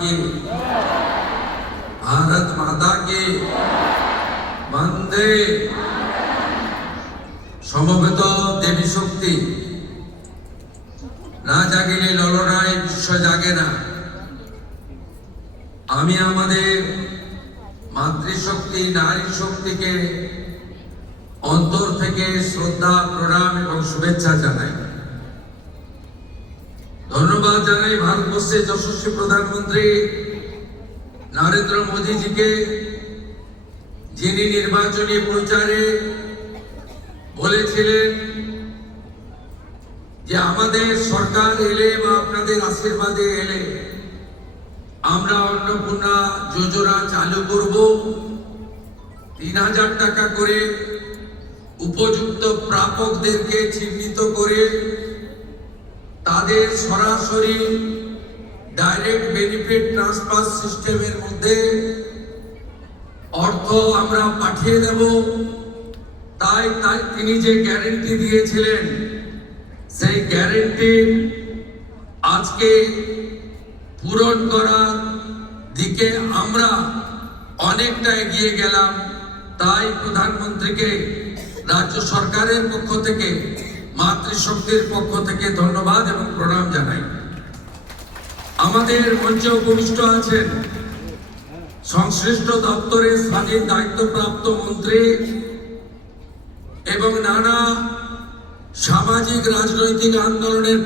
की, भारत माता की, वंदे। সমবেত দেবী শক্তি না জাগিলে ললনায় বিশ্ব জাগে না। আমি আমাদের মাতৃশক্তি নারী শক্তিকে অন্তর থেকে শ্রদ্ধা প্রণাম এবং শুভেচ্ছা জানাই। ধন্যবাদ জানাই ভারতবর্ষের যশস্বী প্রধানমন্ত্রী নরেন্দ্র মোদীজিকে, যিনি নির্বাচনী প্রচারে বলেছিলেন যে আমাদের সরকার এলে বা আপনাদের আশীর্বাদে এলে আমরা অন্নপূর্ণা যোজনা চালু করব। ৩,০০০ টাকা করে উপযুক্ত প্রাপকদেরকে চিহ্নিত করে তাদের সরাসরি ডাইরেক্ট বেনিফিট ট্রান্সফার সিস্টেমের মধ্যে অর্থ আমরা পাঠিয়ে দেব। তাই তিনি যে গ্যারান্টি দিয়েছিলেন সেই গ্যারান্টি আজকে পূরণ করার দিকে আমরা অনেকটা এগিয়ে গেলাম। তাই প্রধানমন্ত্রীকে রাজ্য সরকারের পক্ষ থেকে, মাতৃশক্তির পক্ষ থেকে ধন্যবাদ এবং প্রণাম জানাই। আমাদের মঞ্চে উপবিষ্ট আছেন সংশ্লিষ্ট দপ্তরের স্বাধীন দায়িত্বপ্রাপ্ত মন্ত্রী এবং নানা সামাজিক রাজনৈতিক আন্দোলনের